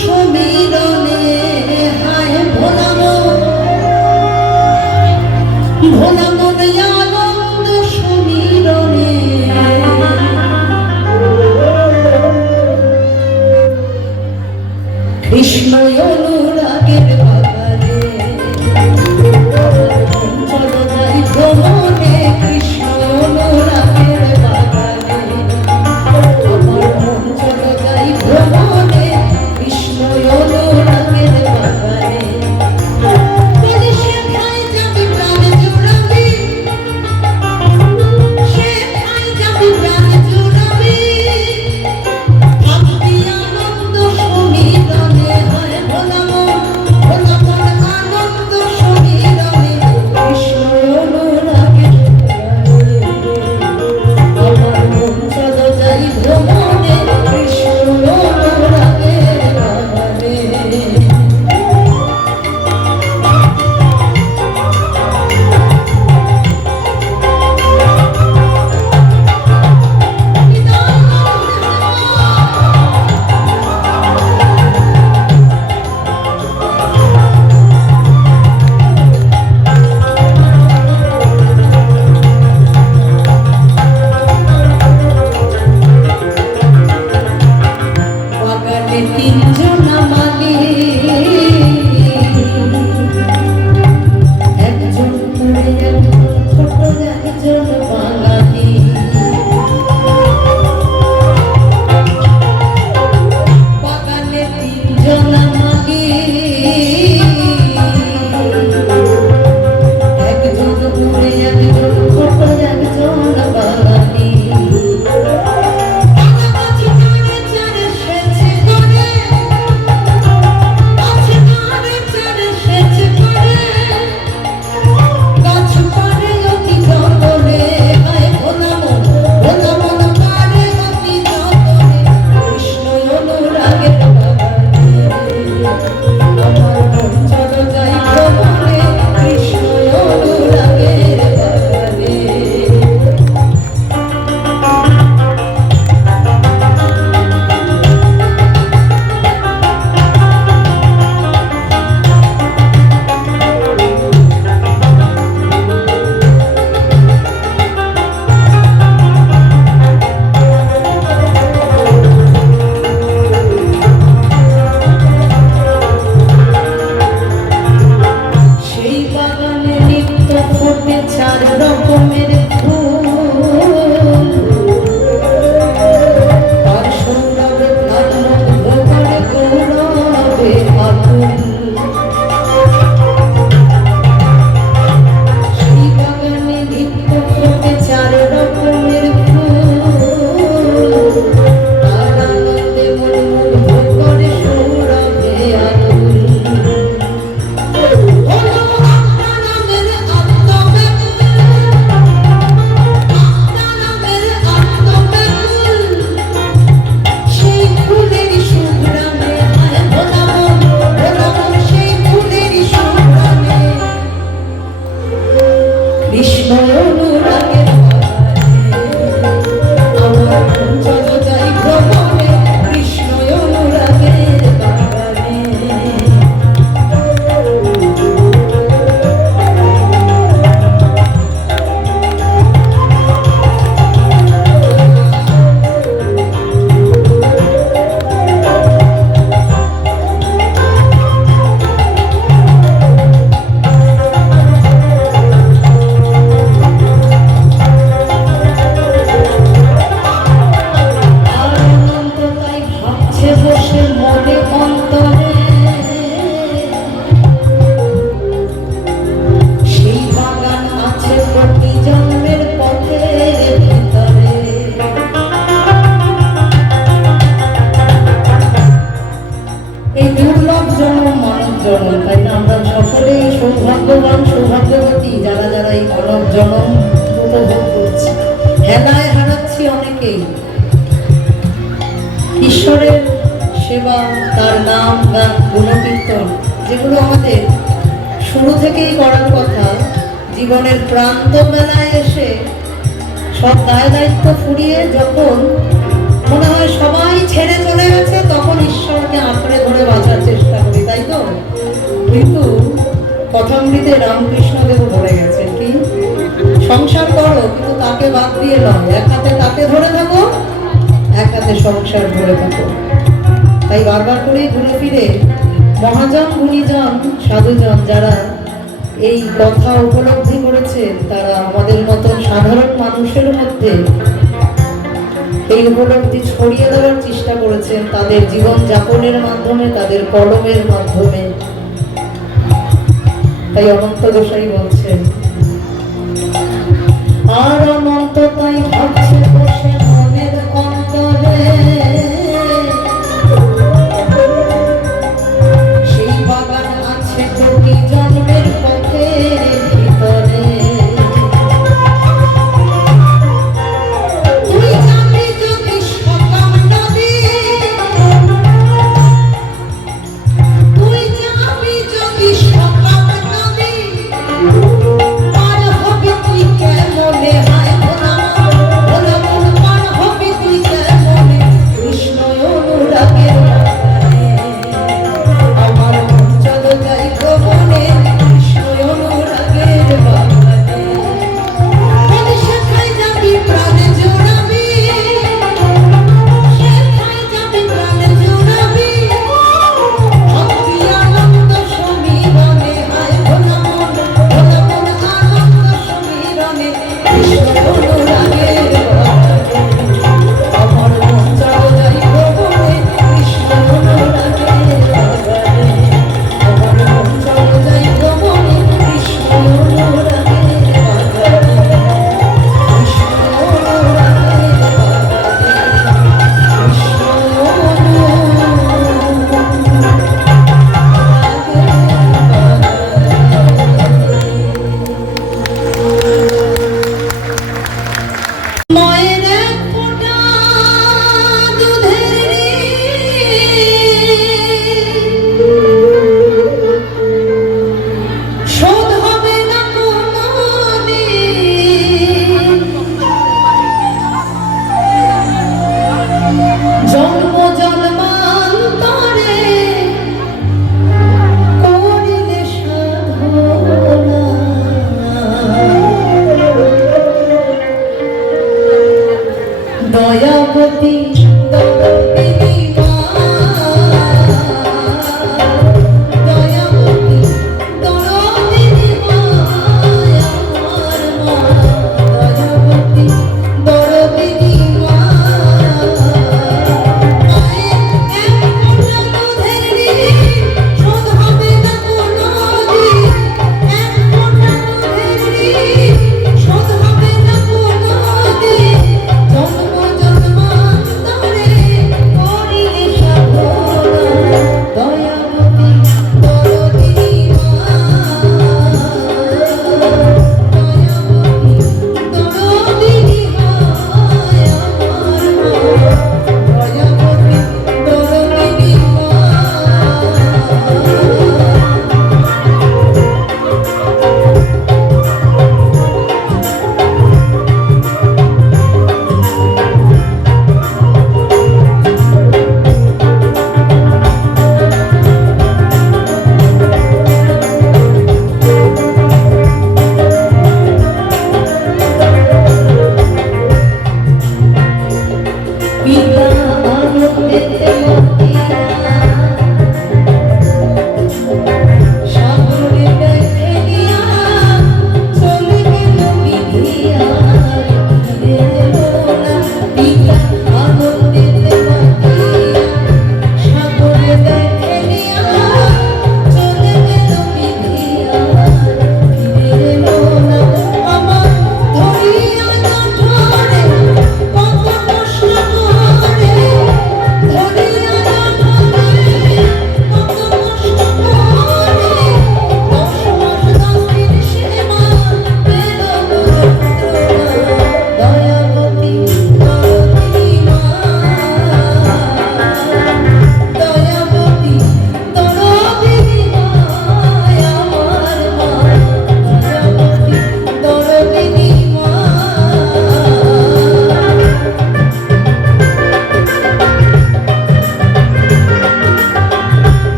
সমীরণে হায় ভোলা মন আনন্দ সমীরণে কৃষ্ণ অনুরাগের বাগানে চলো যাই ভ্রমণে কৃষ্ণ অনুরাগের বাগানে আমার মন চলো যাই ভ্রমণে কৃষ্ণ অনুরাগের বাগানে বলে সেথায় যাবি প্রাণ জুড়াবি সেথায় যাবি প্রাণ জুড়াবি ভাববি আনন্দ সমীরণে হয় ভোলা মন আনন্দ সমীরণে কৃষ্ণ অনুরাগের বাগানে আমার মন চলো যাই ভ্রমণে কৃষ্ণ অনুরাগের বাগানে বাগানে তিনজন মালি একজন করে একজন ছোট একজন বাঙালি বাগানে তিনজন মালি একজন করে একজন ছোট একজন বাঙালি চার রকমের ফুল আর সৌরভে ভগবানে গৌরবে আকুল সেই বাগানে নিত্য ফোটে চার রকমের ফুল আর আনন্দে মন মুগ্ধ করে সৌরভে আকুল কৃষ্ণ অনুরাগের আমার চলো যাই ভ্রমণে কৃষ্ণ অনুরাগের বাগানে সৌভাগ্যবতী যারা যারা এই মানব জন্ম উপভোগ করছে হেলায় হারাচ্ছি অনেকেই ঈশ্বরের সেবা তার নাম গান গুণকীর্তন যেগুলো আমাদের শুরু থেকেই করার কথা জীবনের প্রান্ত বেলায় এসে সব দায় দায়িত্ব ফুরিয়ে যখন মনে হয় সবাই ছেড়ে চলে গেছে তখন ঈশ্বরকে আঁকড়ে ধরে ভক্তিতে রামকৃষ্ণদেব ভরে গেছেন। কি সংসার করো, কিন্তু তাকে বাদ দিয়ে নয়, এক হাতে তাকে ধরে থাকো, এক হাতে সংসার ধরে থাকো। তাই বারবার করেই ঘুরে ফিরে মহাজন গুণীজন সাধুজন যারা এই কথা উপলব্ধি করেছেন, তারা আমাদের মতন সাধারণ মানুষের মধ্যে এই উপলব্ধি ছড়িয়ে দেওয়ার চেষ্টা করেছেন তাদের জীবন যাপনের মাধ্যমে, তাদের কলমের মাধ্যমে। তাই অনন্ত গোসাই বলছেন, আর অনন্ত তাই ভাবছে বসে মনের অন্তরে, সেই বাগান আছে কোটি জন্মের পথের ভিতরে। তুই যাবি যদি সকাম নদী, তুই যাবি যদি সকাম নদী, পার হবি তুই কেমনে হায় ভোলা ভোলা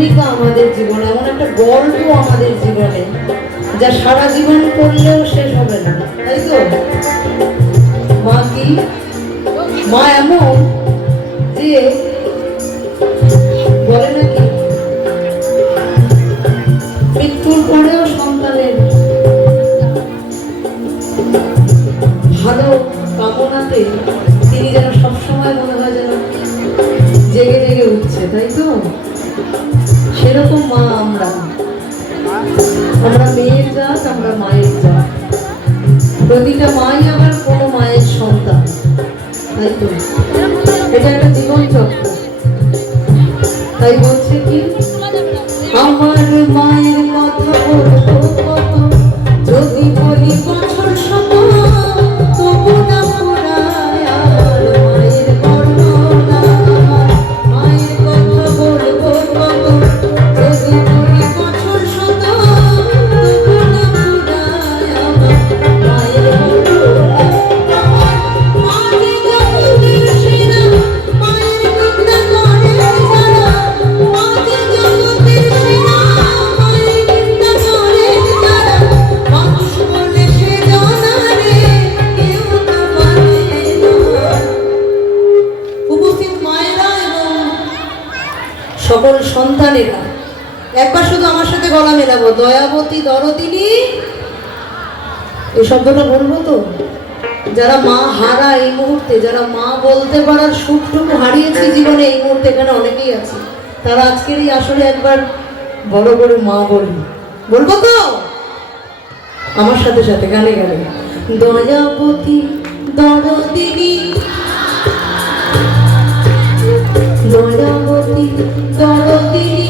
ভূমিকা আমাদের জীবনে, এমন একটা গল্প আমাদের জীবনে যা সারা জীবন করলেও শেষ হবে না, তাই তো? মা কি? মা এমন যে বলে নাকি মৃত্যুর পরেও সন্তানের ভালো কামনাতে তিনি যেন সবসময় মনে হয় যেন জেগে জেগে উঠছে, তাই তো? সেরকম মা আমরা মেয়ের জাত, আমরা মায়ের জাত। প্রতিটা মাই আবার কোনো মায়ের সন্তান, তাই তো? এটা একটা জীবন চক্র। তাই বলছে কি, আমার মায়ের কথা বলবো কত, যদি বলি বছর শত, তবু না ফুরায় আর মায়ের বর্ণনা। মায়ের কথা বলবো কত, যদি বলি বছর শত, তবু না ফুরায় আমার মায়ের বর্ণনা। মায়ের জগতের সেরা, মায়ের বিদ্যা করে যারা, মায়ের জগতের সেরা, মায়ের বিদ্যা করে যারা, মানুষ বলে সে জানা রে, কেউ তো মানে না। উপস্থিত মায়েরা এবং সকল সন্তানেরা একবার শুধু আমার সাথে গলা মেলাবো, দয়াবতী দরদিনী। এই শব্দটা বলবো তো? যারা মা হারা এই মুহূর্তে, যারা মা বলতে পারার সুখটুকু হারিয়েছে জীবনে, এই মুহূর্তে এখানে অনেকেই আছে, তারা আজকের এই আসলে একবার বড় বড় মা বলবো তো আমার সাথে সাথে গানে গানে। দয়াবতী দরদিনী, দয়াবতী দরদিনী,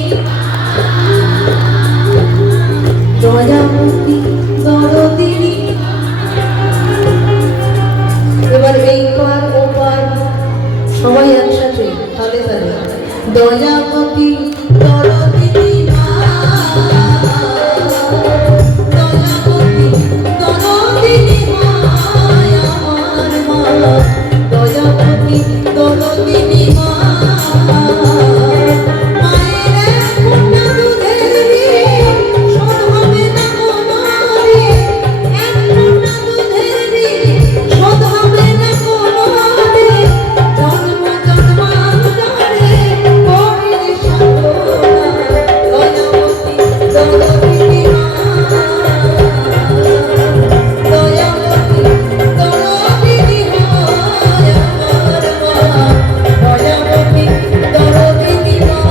দয়াবতী দরদিনী। এবার এই পার ও পার সবাই একসাথে তালে তালে। দয়াবতী দরদিনী মা, দয়াবতী দরদিনী মা, আমার মা, দয়াবতী দরদিনী মা। মায়ের এক ফোঁটা দুধের শোধ হবে না কোনোদিন, এক ফোঁটা দুধের শোধ হবে না কোনোদিন, জন্ম জন্মান্তরে করিলে সাধনা। দয়াবতী দরদিনী মা, দয়াবতী দরদিনী মা, আমার মা, দয়াবতী দরদিনী মা,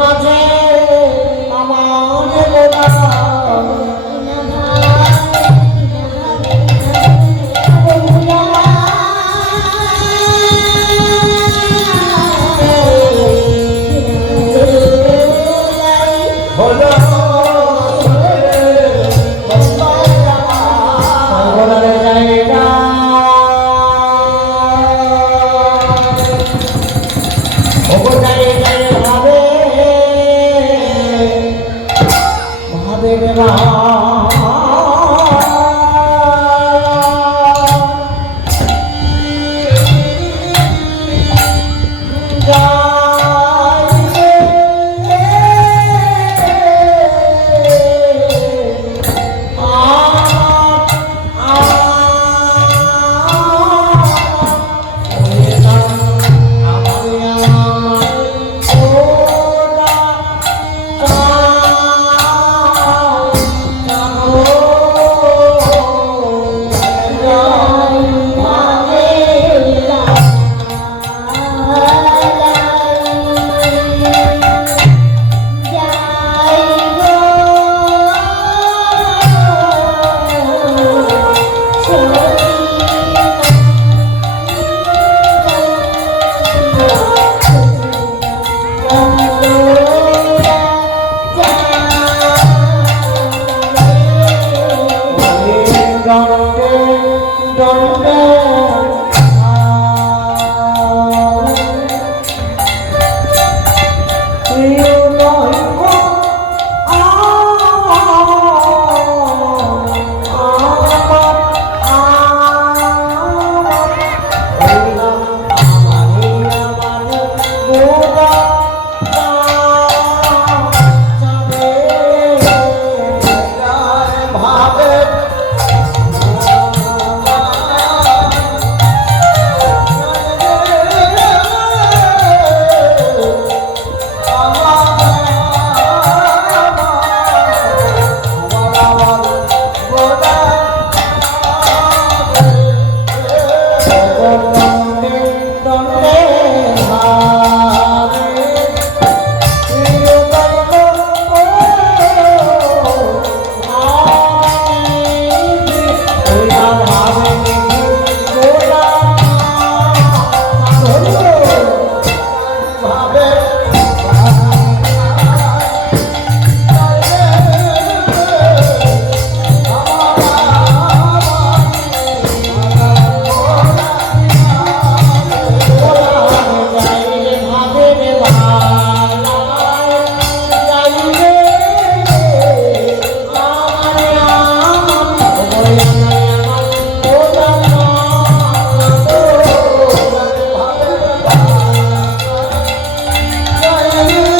মাঝে আমার গোটা Hallelujah.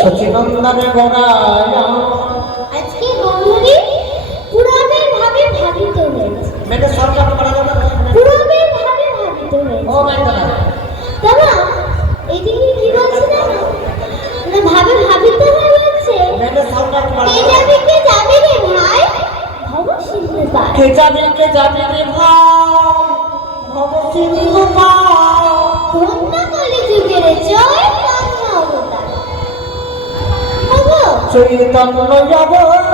সচিনন্দনে গড়ায় আজকে গৌরী পুরাণের ভাবে ভাবিত হয়েছে। মেয়েটা সরকার করা যাবে পুরাণের ভাবে ভাবিত হয়েছে। ও মেয়েটা দাদা এইদিকে কি বলছে জানো? না ভাবে ভাবিত হয়েছে। মেয়েটা সরকার করা কে যাবে রে ভাই? ভব সিংহ পায়। কে যাবে রে ভাই ভব সিংহ পায়। ধন্য কলি যুগের জয় কর্ণ অবতার। হবো চৈতন্য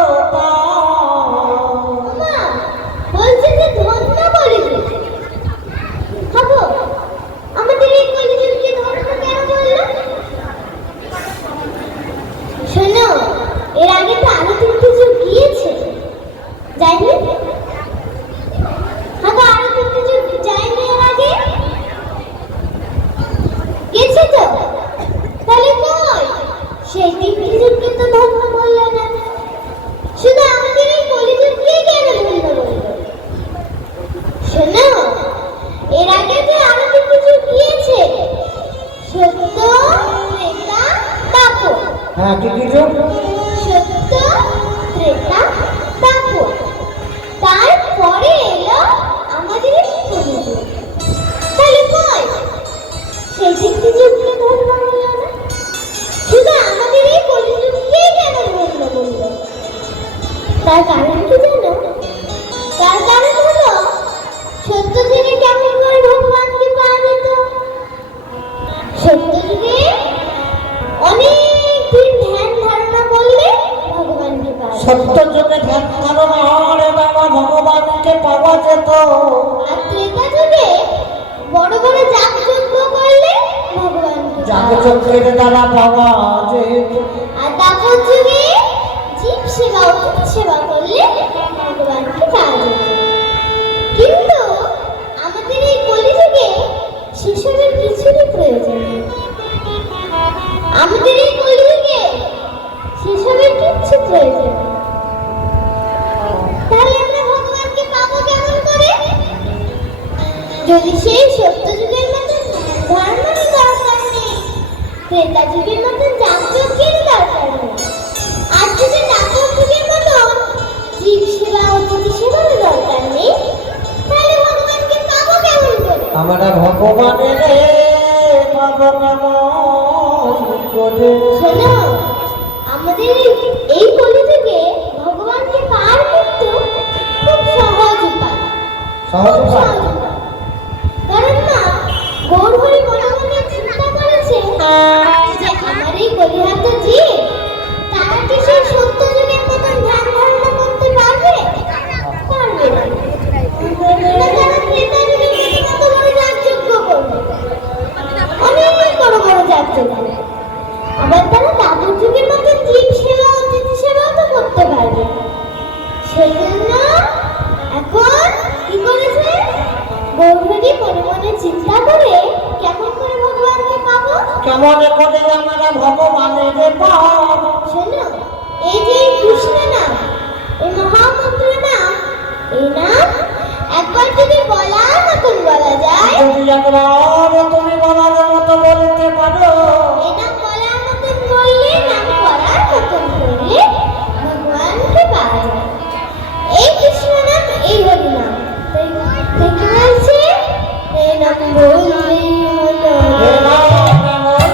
অবতার। মা বলছে যে ধন্য কলি যুগ। হবো আমাদের এই কলি যুগকে ধন্য কেন বললো? শোনো, এর আগে তো আরো তিনটে যুগ গিয়েছে, যাইনি? হ্যাঁ, আরো তিনটে যুগ যায়নি এর আগে? গেছে তো? তাহলে কই? সেই তিনটে যুগকে তো ধন্য বললো না, শুধু আমাদের এই কলিযুগকে কেন ধন্য বললো? শোনো, এর আগে যে আরো তিনটে যুগ গিয়েছে, সত্য, ত্রেতা, দাপর। হ্যাঁ কি কি যুগ? সত্য, ত্রেতা, দাপর। তারপরে এলো আমাদের এই কলিযুগ। তাহলে কই? সেই তিনটে যুগকে ধন্য বললো না, শুধু আমাদের এই কলিযুগকেই কেন ধন্য বললো? তার কারণ কি জানো? তার কারণ হলো সত্য যুগে কেমন করে ভগবানকে পাওয়া যেত? সত্য যুগে অনেক দিন ধ্যান ধারণা করলে ভগবানকে পাওয়া যেত। সত্য যুগে ধ্যান ধারণা হলে বাবা ভগবানকে পাওয়া যেত। আর ত্রেতা যুগে বড় বড় যাগযজ্ঞ করলে ভগবানকে পাওয়া যেত। যাগযজ্ঞের দ্বারা পাওয়া যেত। আর দাপর যুগে জীব সেবা অতিথি সেবা করলে ভগবানকে পাওয়া যেত। কিন্তু আমাদের এই কলিযুগে সেসবের কিছুরই প্রয়োজন নেই। আমাদের এই কলিযুগে সেসবের কিচ্ছু প্রয়োজন নেই। তাহলে আমরা ভগবানকে পাবো কেমন করে? যদি সেই সত্য যুগের মতন ধারণারই দরকার নেই, ত্রেতা যুগের মতন যাগযজ্ঞেরই দরকার নেই, আর যদি দাপর যুগের মতন জীব সেবা অতিথি সেবারও দরকার নেই, তাহলে ভগবানকে পাবো কেমন করে? আমরা ভগবানের পাবো কেমন করে? শোনো, আমাদের এই কলিযুগে ভগবানকে পাওয়ার কিন্তু খুব সহজ উপায়। সহজ খুব উপায়? সহজ উপায়। কারণ না, গৌরহরি মনে মনে চিন্তা করেছে যে আমার এই কলিহাত জীব, তারা কি সেই সত্য যুগের মতন ধ্যান ধারণা করতে পারবে? পারবে না। না, তারা ত্রেতা যুগের মতো কত বড় যাগযজ্ঞ করবে, অনেক বড় বড় যাগযজ্ঞ। আবার তারা দাপর যুগের মতো জীব সেবা অতিথি সেবাও তো করতে পারবে। সেই জন্য এখন কি করেছে? গৌরহরি মনে মনে চিন্তা করে কেমন করে ভগবানকে পাবো? কেমন করে আমরা ভগবানের পাবো? শোনো, এই যে এই কৃষ্ণ নাম, এই মহামন্ত্র নাম, এই নাম একবার যদি বলার মতন বলা যায়, যদি একবার তুমি বলার মতো বলতে পারো, এই নাম বলার মতন বললে, নাম করার মতন করলে ভগবানকে পাওয়া যায়। এই কৃষ্ণ নাম, এই হরি নাম। তাই কি বলছে? এই নাম বললেই হলো। এ নাম বললে হলো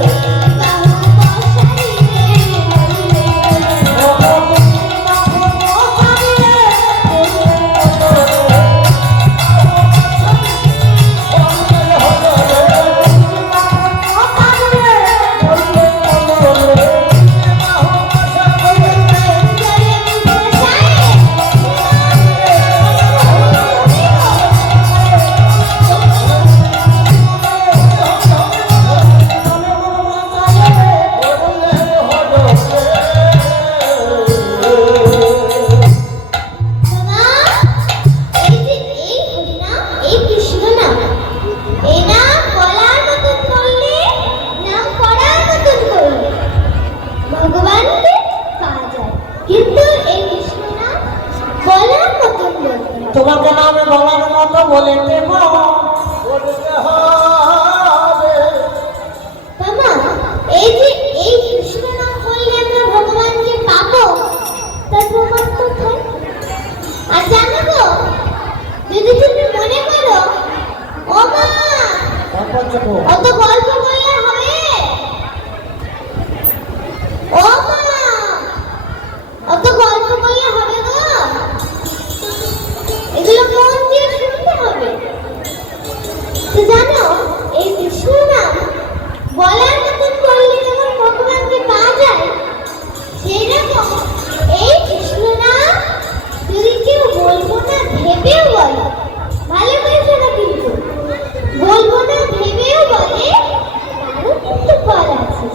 রে, বাহু বসাইলে বললে হলো।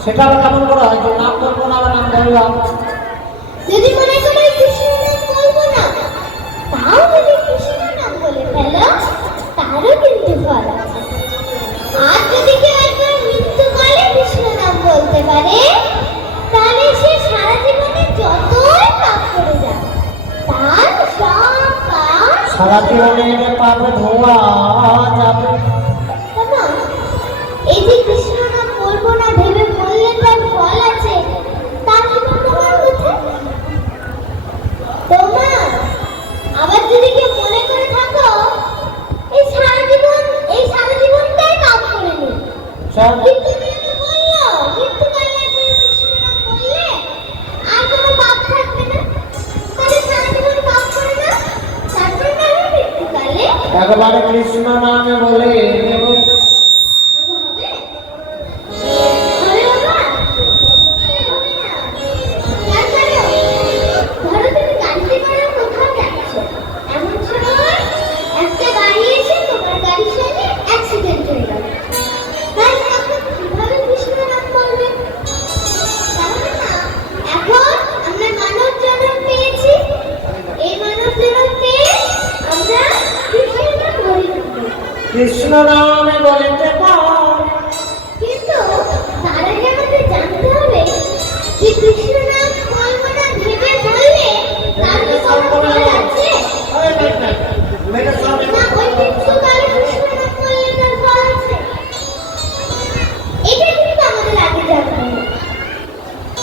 সেটা আবার কেমন করে হয় যে নাম বলবো না আবার নাম বললাম? যদি মনে করো কৃষ্ণ নাম বলবো না, তাও যদি কৃষ্ণ নাম বলে ফেলো, তারও কিন্তু ফল আছে। আর যদি কেউ একবার মৃত্যুকালে কৃষ্ণ নাম বলতে পারে, তাহলে সে সারা জীবনে যতই পাপ করে যাবে, তার সব পাপ সারা জীবনে পাবে ধোয়া যাবে। কেন? এই যে কৃষ্ণ নাম বলবো না ভেবে বললে তার ফল আছে, তার কি প্রমাণ কোথায়? তোমার আবার যদি কেউ মনে করে থাকো এই সারা জীবনটাই পাপ করে নি, সব মৃত্যুকালে তো বললো, মৃত্যুকালে একবার কৃষ্ণ নাম বললে আর কোনো পাপ থাকবে না, তাহলে সারা জীবন পাপ করে না, তারপর না হয় মৃত্যুকালে একবারে কৃষ্ণ নামে বলে দেব। হবে? হবে বাবা? হবে না। তারপরেও ধরো তুমি গাড়িতে করে কোথাও যাচ্ছ, এমন সময় একটা গাড়ি এসে তোমার গাড়ির সঙ্গে অ্যাক্সিডেন্ট হয়ে গেল, তাহলে তখন কিভাবে কৃষ্ণ নাম বলবে? তাহলে না, এখন আমরা মানব জন্ম পেয়েছি, এই মানব জন্ম পেয়ে আমরা কৃষ্ণের নাম বলি। কৃষ্ণ নামে বলিতে পার। কিন্তু তার আগে আমাদের জানতে হবে যে কৃষ্ণ নাম বলবো না ভেবে বললে তার কি কোনো ফল আছে? না ওই মৃত্যুকালে কৃষ্ণ নাম বললে তার ফল আছে? এটা কিন্তু আমাদের আগে জানতে হবে।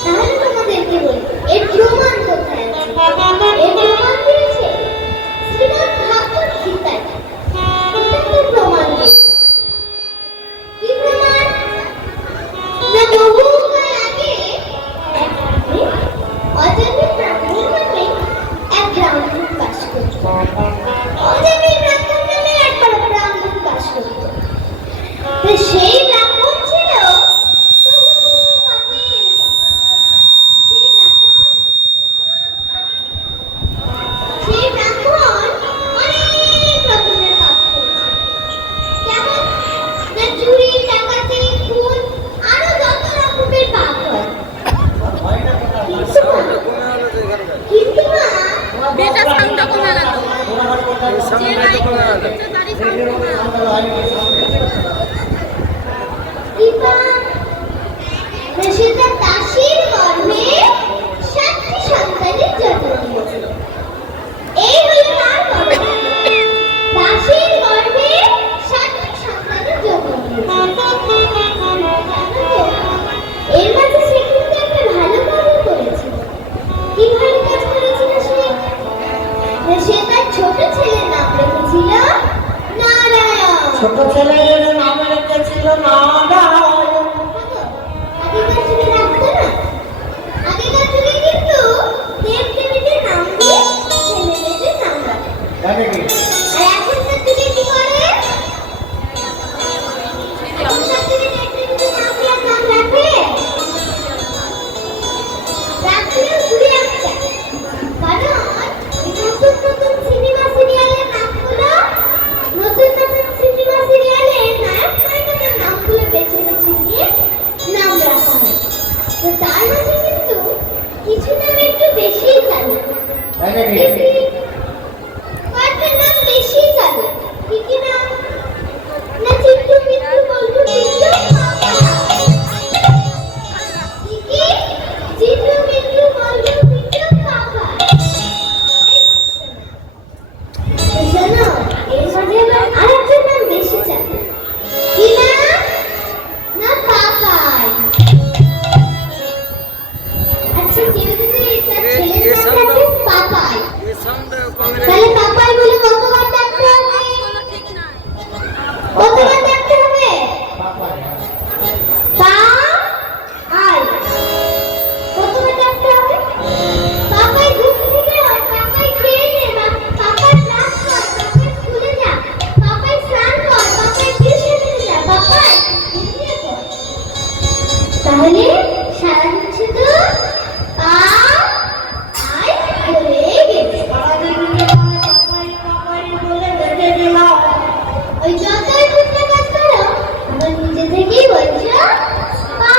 তাহলে তোমাদেরকে বলি এর প্রমাণ কোথায় আছে? এর প্রমাণ দিয়েছে শ্রীমদ্ ভাগবত গীতায়। এটা তো প্রমাণ দিয়েছে। কি প্রমাণ? না বহুকাল আগে এক গ্রামে অজামিল ব্রাহ্মণ নামে এক ব্রাহ্মণ বাস করত। অজামিল ব্রাহ্মণ নামে এক ব্রাহ্মণ বাস করত। তো সেই ব্রাহ্মণ ছিল বহু পাপের পাপ। সেই ব্রাহ্মণ অনেক রকমের পাপ করেছে। যেমন না চুরি, ডাকাতি, খুন, আরো যত রকমের পাপ হয়। কিন্তু মা, বেটা সাউন্ডটা কমে গেল। যে লাইক করতে তারই সাউন্ড কমে গেল। কি পাপ? না সে তার দাসীর গর্ভে 7টি সন্তানের জন্ম দিয়েছিল। এই হলো তার বড় পাপ। দাসীর গর্ভে 7টি সন্তানের জন্ম দিয়েছিল। জানো তো, এর মাঝে সে কিন্তু একটা ভালো কাজ করেছিল। কি ভালো কাজ করেছিল সে? না সে তার ছোট ছেলের নাম রেখেছিল নারায়ণ। ছোট ছেলের নামে রেখেছিল নারায়ণ। আগেকার যুগে রাখতো না? আগেকার যুগে কিন্তু দেব-দেবীদের নাম দিয়ে ছেলে-মেয়েদের নাম রাখে। জানে কি? আর এখনকার যুগে কি করে? এখনকার যুগে দেব-দেবীদের নাম দিয়ে নাম রাখে? রাখলেও ঘুরে একটা। কারণ এই নতুন নতুন সিনেমা সিরিয়ালের নামগুলো, নতুন নতুন সিনেমা সিরিয়ালের নায়ক নায়িকাদের নামগুলো বেছে বেছে নিয়ে নাম রাখা হয়। তো তার মাঝে কিন্তু কিছু নাম একটু বেশিই চলে। জানে কি? কয়েকটা নাম বেশি চলে। কি কি নাম? না চিত্তু মিত্তু বল্টু চিত্তু পাপা। কি কি? চিত্তু মিত্তু বল্টু চিত্তু পাপা। তো শোনো, এর মাঝে আবার আরেকটা নাম বেশি চলে। কি নাম? না পাপাই। আচ্ছা কেউ যদি তার ছেলের নাম রাখে পাপাই, তাহলে পাপাই বলে কতবার ডাকতে হবে? ঠিক না। কতবার ডাকতে হবে? পা আই। কতবার ডাকতে হবে? পাপাই ঘুম থেকে ওঠ, পাপাই খেয়ে নে, পাপাই ব্রাশ কর, পাপাই স্কুলে যা, পাপাই স্নান কর, পাপাই টিউশনে যা, পাপাই ঘুমিয়ে পড়। তাহলে সারাদিন শুধু পা আই বলে গেছে। সারাদিন পাপাই পাপাই বলে রেখে দিলাম। ওই যতই বুঝতে কাজ করো, আবার নিজে থেকেই বলছো পা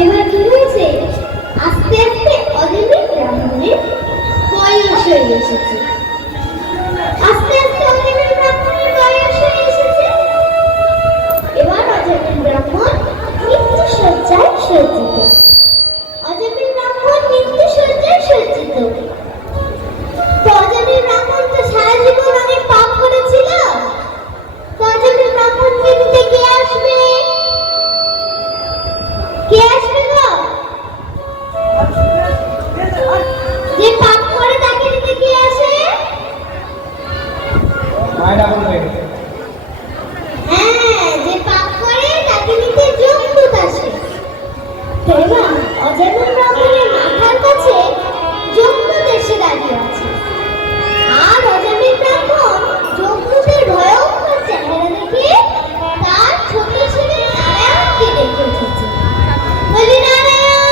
এবার কি হয়েছে, আস্তে আস্তে অজমির ব্রাহ্মণের বয়স হয়ে এসেছে। আস্তে আস্তে অজমির ব্রাহ্মণের বয়স হয়ে এসেছে। এবার অজমির ব্রাহ্মণ মৃত্যু শয্যায় সজ্জিত। অজমির ব্রাহ্মণ মৃত্যু শয্যায় সজ্জিত। তো অজমির ব্রাহ্মণ তো সারা জীবন অনেক পাপ করেছিল। তো অজমির ব্রাহ্মণকে নিতে কে আসবে? কে আসবে গো? যে পাপ করে তাকে নিতে কে আসে? মায়েরা বলবে হ্যাঁ, যে পাপ করে তাকে নিতে যমদূত আসে। তো এবার অজমির ব্রাহ্মণের মাথার কাছে যমদূত এসে দাঁড়িয়ে আছে। আর অজমির ব্রাহ্মণ যমদূতের ভয়ঙ্কর চেহারা দেখে তার ছোট ছেলে নারায়ণকে ডেকে উঠেছে। বলি, নারায়ণ,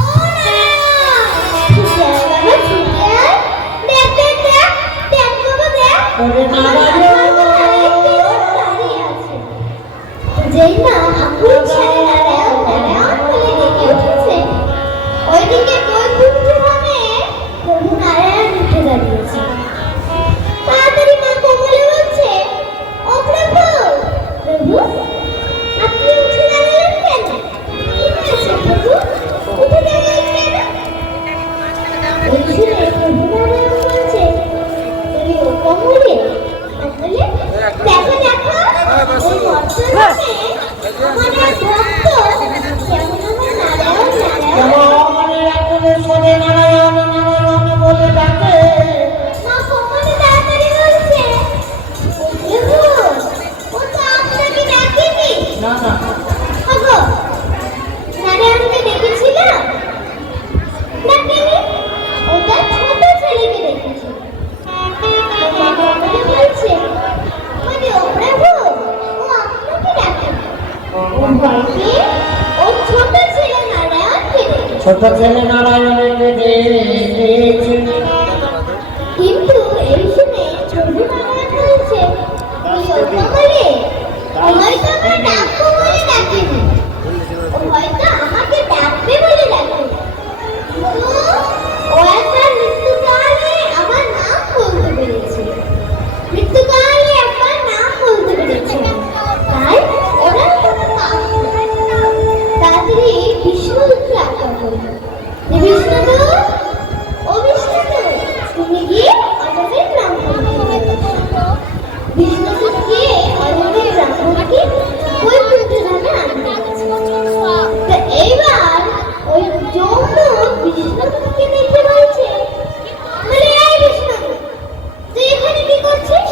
ও নারায়ণ, ছুটে আয় বাবা, ছুটে আয়। দেখ দেখ দেখ, দেখ বাবা দেখ, ওরে নারায়ণ। দাঁড়িয়ে আছে। যেই না আকুল ছেলে নারায়ণ নারায়ণ বলে ডেকে উঠেছে, ওইদিকে বৈকুণ্ঠ ধামে প্রভু নারায়ণ উঠে দাঁড়িয়েছে। তাড়াতাড়ি মা কোমলে বলছে, ও প্রভু, প্রভু আপনি উঠে দাঁড়ালেন কেন? কি হয়েছে প্রভু, উঠে দাঁড়ালেন কেন? এই শুনে প্রভু নারায়ণ বলছে, তুমি ও কোমলে, কোমলে দেখো দেখো, ওই মর্তধামে আমার এক ভক্ত কেমন আমার নারায়ণ নারায়ণ শোনে নারায়ণ নারায়ণ বলে ডাকে। মা কোমলে তাড়াতাড়ি বলছে, ও প্রভু, ও তো আপনাকে ডাকেনি। না না, ওগো, নারায়ণকে ডেকেছিলাম, ডাকেনি, ওটা ছোট ছেলেকে ডেকেছিল। মা কোমলে বলছে, মানে ও প্রভু, ও আপনাকে ডাকেনি, ও ভয়কে ওর ছোট ছেলে নারায়ণকে ডেকেছে। ছোট ছেলে নারায়ণকে ডেকেছে। কিন্তু এই শুনে প্রভু নারায়ণ বলছে, ওই ও কোমলে, ও হয়তো আমার ডাকবো বলে ডাকেনি, ও হয়তো আমাকে ডাকবে বলে ডাকেনি। কিন্তু ও একবার মৃত্যুকালে আমার নাম বলতে পেরেছে, মৃত্যুকালে একবার নাম বলতে পেরেছে, তাই ওরা কোনো পাপ করে না। তাড়াতাড়ি বিষ্ণুদূতকে আজ্ঞা করল, বিষ্ণুদূত, ও বিষ্ণুদূত, তুমি গিয়ে অজমির ব্রাহ্মণকে নিয়ে এসো। বিষ্ণুদূত গিয়ে অজমির ব্রাহ্মণকে বৈকুণ্ঠ ধামে আনতে গেছে। তো এইবার ওই যমদূত বিষ্ণুদূতকে দেখে বলছে, বলে, এই বিষ্ণুদূত, তুই এখানে কি করছিস?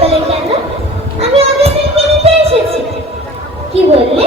বলে, কেন? আমি অজমিরকে নিতে এসেছি। কি বললি?